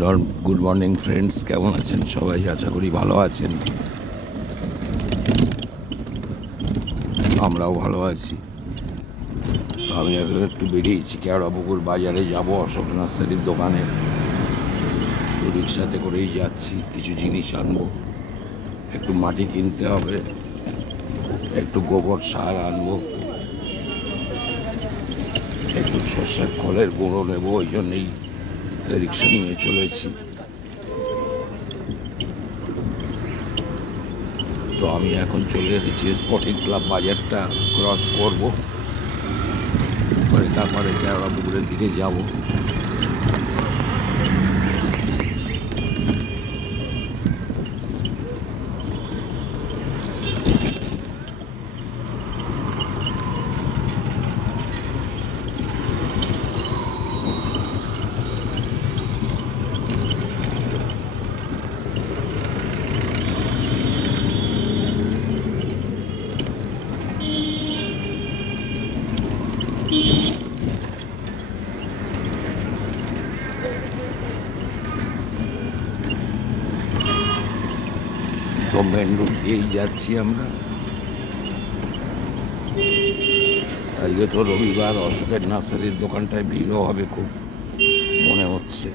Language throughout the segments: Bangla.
গুড মর্নিং ফ্রেন্ডস, কেমন আছেন সবাই? আশা করি ভালো আছেন। আমরাও ভালো আছি। আমি এখন একটু বেরিয়েছি, কেওড়াপুকুর বাজারে যাব, অশোক নার্সারির দোকানে। রিক্সাতে করেই যাচ্ছি, কিছু জিনিস আনবো, একটু মাটি কিনতে হবে, একটু গোবর সার আনবো, একটু সর্ষের খোলের গুঁড়ো নেবো, ওই জন্যেই রিক্সা নিয়ে চলেছি। তো আমি এখন চলে এসেছি স্পোর্টিং ক্লাব বাজারটা ক্রস করব, তারপরে কেওড়াপুকুরের দিকে যাব। তো মেন রোড দিয়েই যাচ্ছি আমরা। আজকে তো রবিবার, অশোকের নার্সারির দোকানটায় ভিড়ও হবে খুব মনে হচ্ছে।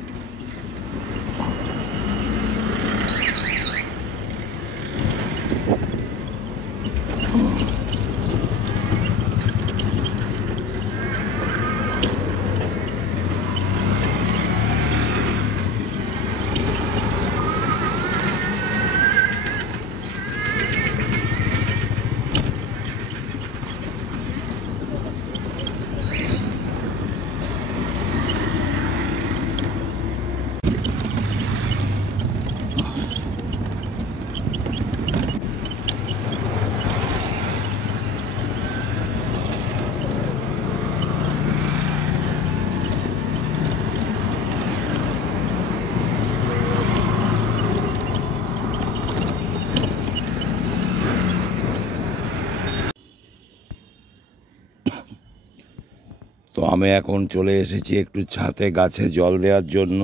তো আমি এখন চলে এসেছি একটু ছাদে গাছে জল দেওয়ার জন্য।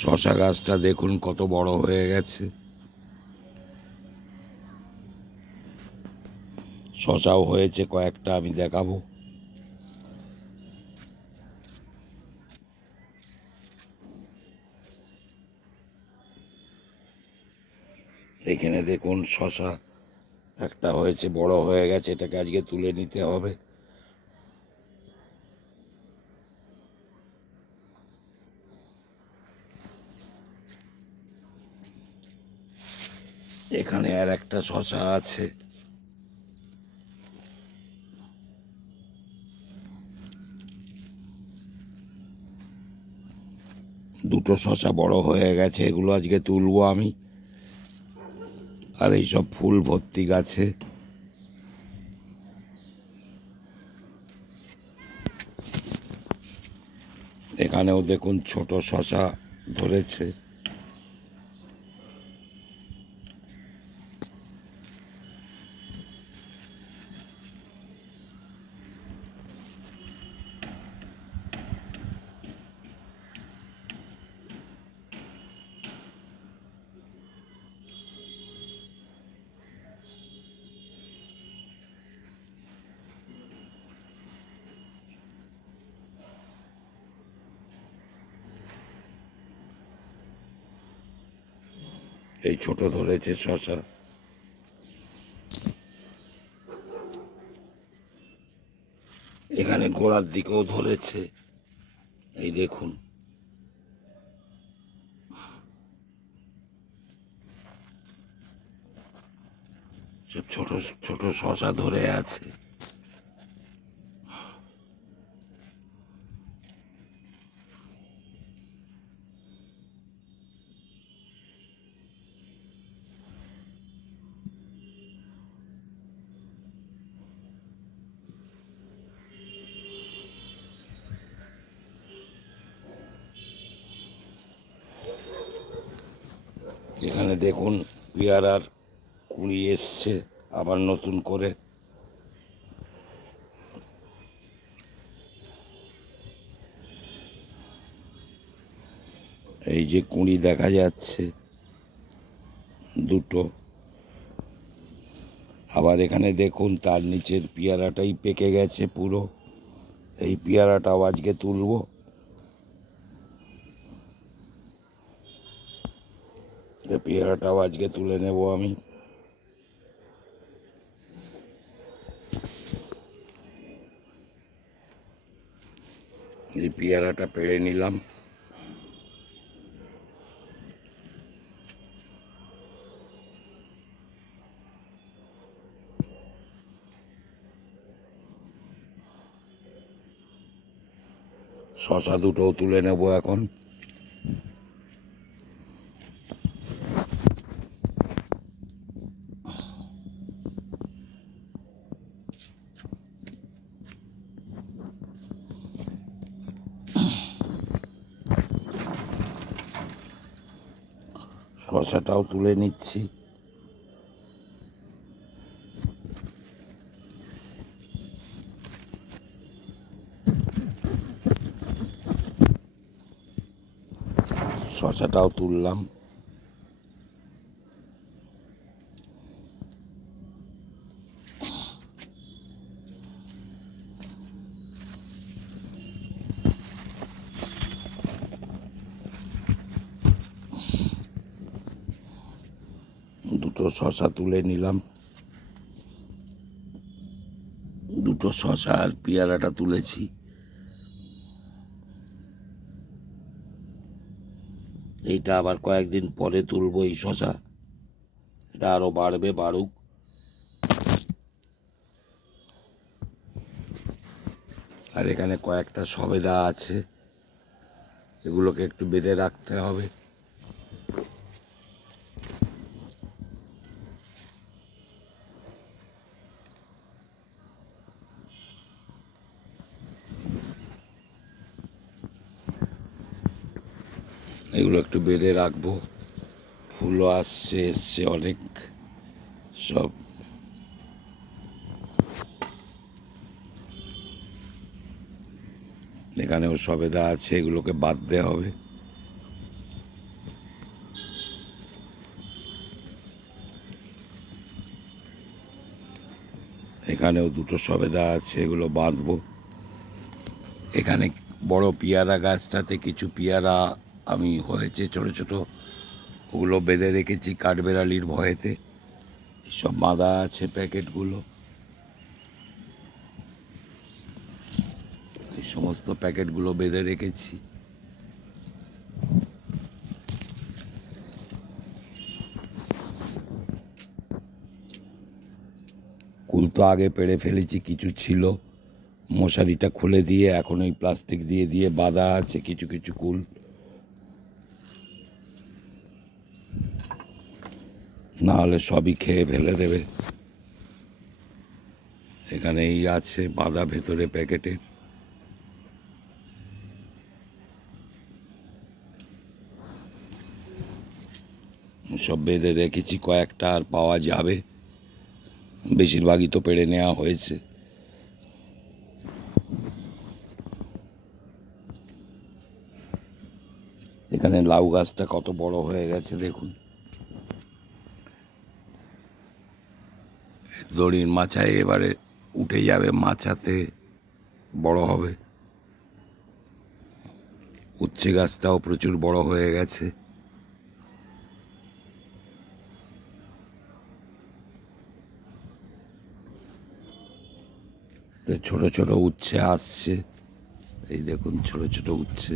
শশা গাছটা দেখুন কত বড় হয়ে গেছে। শশাও হয়েছে কয়েকটা, আমি দেখাবো। এখানে দেখুন শশা একটা হয়েছে, বড় হয়ে গেছে, এটাকে আজকে তুলে নিতে হবে। এখানে আর একটা শশা আছে। দুটো শশা বড় হয়ে গেছে, এগুলো আজকে তুলবো আমি। আর এইসব ফুল ভর্তি গাছে। এখানেও দেখুন ছোট শশা ধরেছে। এই ছোট ধরেছে শশা। এখানে গোড়ার দিকেও ধরেছে, এই দেখুন। সব ছোট ছোট শশা ধরে আছে। এখানে দেখুন পেয়ারার কুড়ি এসছে আবার নতুন করে। এই যে কুঁড়ি দেখা যাচ্ছে দুটো, আবার এখানে দেখুন তার নিচের পেয়ারাটাই পেকে গেছে পুরো। এই পেয়ারাটাও আজকে তুলব। এই পেয়ারাটাও আজকে তুলে নেব আমি। এই পেয়ারাটা পেড়ে নিলাম। শশা দুটোও তুলে নেব এখন। শশাটাও তুলে নিচ্ছি। শশাটাও তুললাম। দুটো শশা তুলে নিলাম। দুটো শশা আর পেয়ারাটা তুলেছি। এইটা আবার কয়েকদিন পরে তুলবো এই শশা। এটা আরো বাড়বে, বাড়ুক। আর এখানে কয়েকটা সবেদা আছে, এগুলোকে একটু বেঁধে রাখতে হবে। এগুলো একটু বেঁধে রাখবো। ফুলও এসছে অনেক সব। এখানেও সবেদা আছে, এগুলোকে বাঁধতে হবে। এখানেও দুটো সবেদা আছে, এগুলো বাঁধবো। এখানে বড় পেয়ারা গাছটাতে কিছু পেয়ারা আমি হয়েছে ছোট ছোট, ওগুলো বেঁধে রেখেছি কাঠবেড়ালির ভয়েতে। সব বাঁধা আছে প্যাকেটগুলো। এই সমস্ত প্যাকেটগুলো বেঁধে রেখেছি। কুল তো আগে পেড়ে ফেলেছি, কিছু ছিল, মশারিটা খুলে দিয়ে এখন ওই প্লাস্টিক দিয়ে দিয়ে বাঁধা আছে কিছু কিছু কুল। না হলে সবই খেয়ে ফেলে দেবে। এখানে এই আছে বাঁধা ভেতরে প্যাকেটের। সব বেঁধে রেখেছি, কয়েকটা আর পাওয়া যাবে, বেশিরভাগই তো পেড়ে নেওয়া হয়েছে। এখানে লাউ গাছটা কত বড় হয়ে গেছে দেখুন। দড়ির মাচায় এবারে উঠে যাবে, মাচাতে বড় হবে। উচ্ছে গাছটাও প্রচুর বড় হয়ে গেছে। ছোট ছোট উচ্ছে আসছে, এই দেখুন ছোট ছোট উচ্ছে।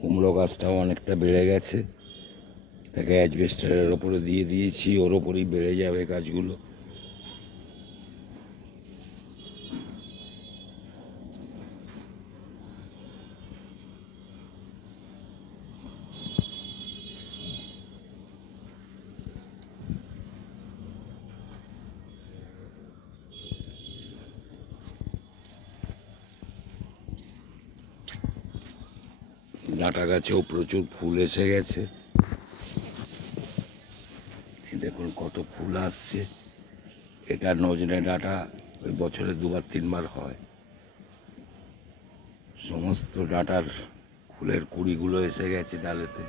কুমড়ো গাছটাও অনেকটা বেড়ে গেছে, তাকে অ্যাজবেস্টারের ওপরে দিয়ে দিয়েছি, ওর ওপরেই বেড়ে যাবে গাছগুলো। ডাঁটা গাছেও প্রচুর ফুল এসে গেছে। এই দেখুন কত ফুল আসছে। এটা নজনে ডাঁটা, ওই বছরে 2-3 বার হয়। সমস্ত ডাঁটার ফুলের কুড়িগুলো এসে গেছে ডালেতে।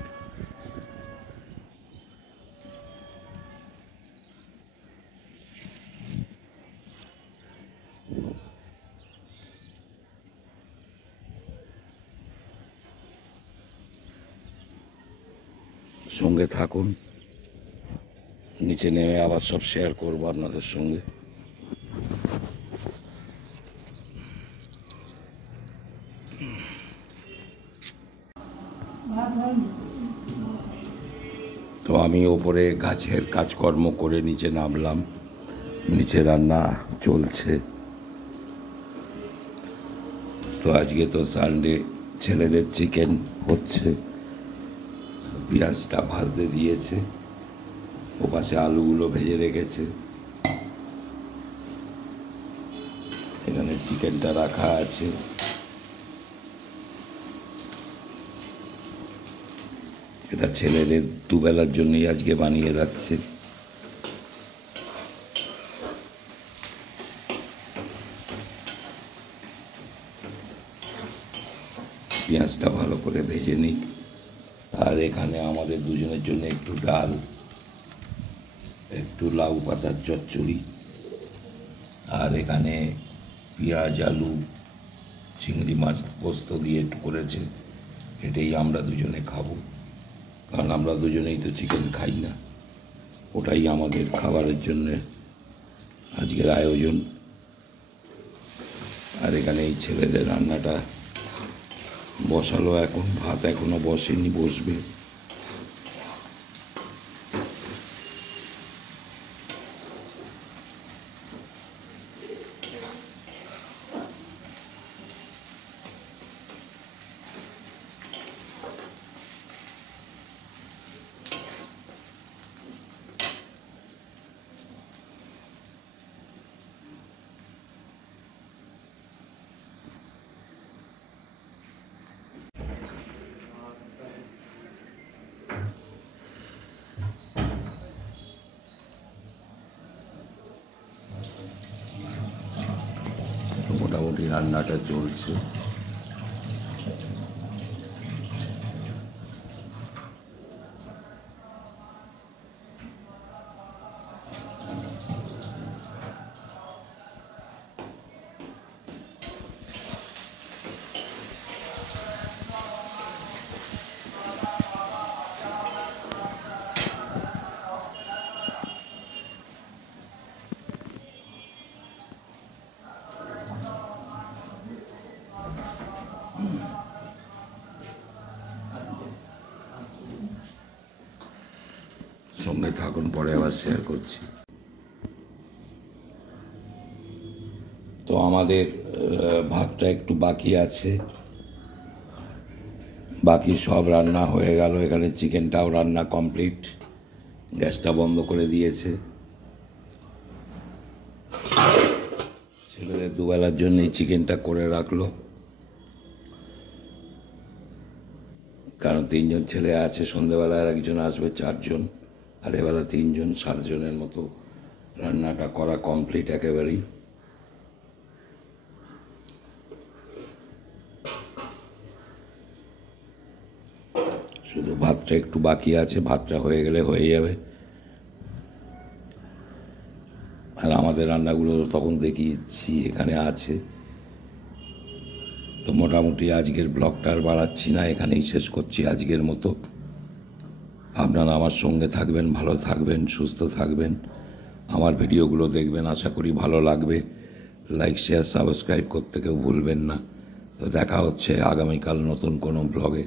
সঙ্গে থাকুন, নিচে নেমে আবার সব শেয়ার করবো আপনাদের সঙ্গে। তো আমি ওপরে গাছের কাজকর্ম করে নিচে নামলাম। নিচে রান্না চলছে। তো আজকে তো সানডে, ছেলেদের চিকেন হচ্ছে। পেঁয়াজটা ভাজতে দিয়েছে, ওপাশে আলুগুলো ভেজে রেখেছে, এখানে চিকেনটা রাখা আছে। এটা ছেলেদের দুবেলার জন্যই আজকে বানিয়ে রাখছে। পেঁয়াজটা ভালো করে ভেজে নিই। আর এখানে আমাদের দুজনের জন্য একটু ডাল, একটু লাউ পাতার চচ্চড়ি, আর এখানে পেঁয়াজ, আলু, চিংড়ি মাছ পোস্ত দিয়ে একটু করেছে। এটাই আমরা দুজনে খাবো, কারণ আমরা দুজনেই তো চিকেন খাই না। ওটাই আমাদের খাবারের জন্য আজকের আয়োজন। আর এখানে এই ছেলেদের রান্নাটা বসালো, এখন ভাত এখনো বসেনি, বসবে। মোটামুটি রান্নাটা চলছে। সঙ্গে থাকুন, পরে আবার শেয়ার করছি। তো আমাদের ভাতটা একটু বাকি আছে, বাকি সব রান্না হয়ে গেল। এখানে চিকেনটাও রান্না কমপ্লিট, গ্যাসটা বন্ধ করে দিয়েছে। ছেলেদের দুবেলার জন্য এই চিকেনটা করে রাখলো, কারণ 3জন ছেলে আছে। সন্ধ্যেবেলায় একজন আসবে, 4জন, আর এবেলা 3জন, 7 জনের মতো রান্নাটা করা কমপ্লিট একেবারেই। শুধু ভাতটা একটু বাকি আছে, ভাতটা হয়ে গেলে হয়ে যাবে। আর আমাদের রান্নাগুলো তখন দেখিয়েছি, এখানে আছে। তো মোটামুটি আজকের ব্লগটা আর বাড়াচ্ছি না, এখানেই শেষ করছি আজকের মতো। আপনারা আমার সঙ্গে থাকবেন, ভালো থাকবেন, সুস্থ থাকবেন, আমার ভিডিওগুলো দেখবেন, আশা করি ভালো লাগবে। লাইক, শেয়ার, সাবস্ক্রাইব করতে কেউ ভুলবেন না। তো দেখা হচ্ছে আগামীকাল নতুন কোনো ব্লগে।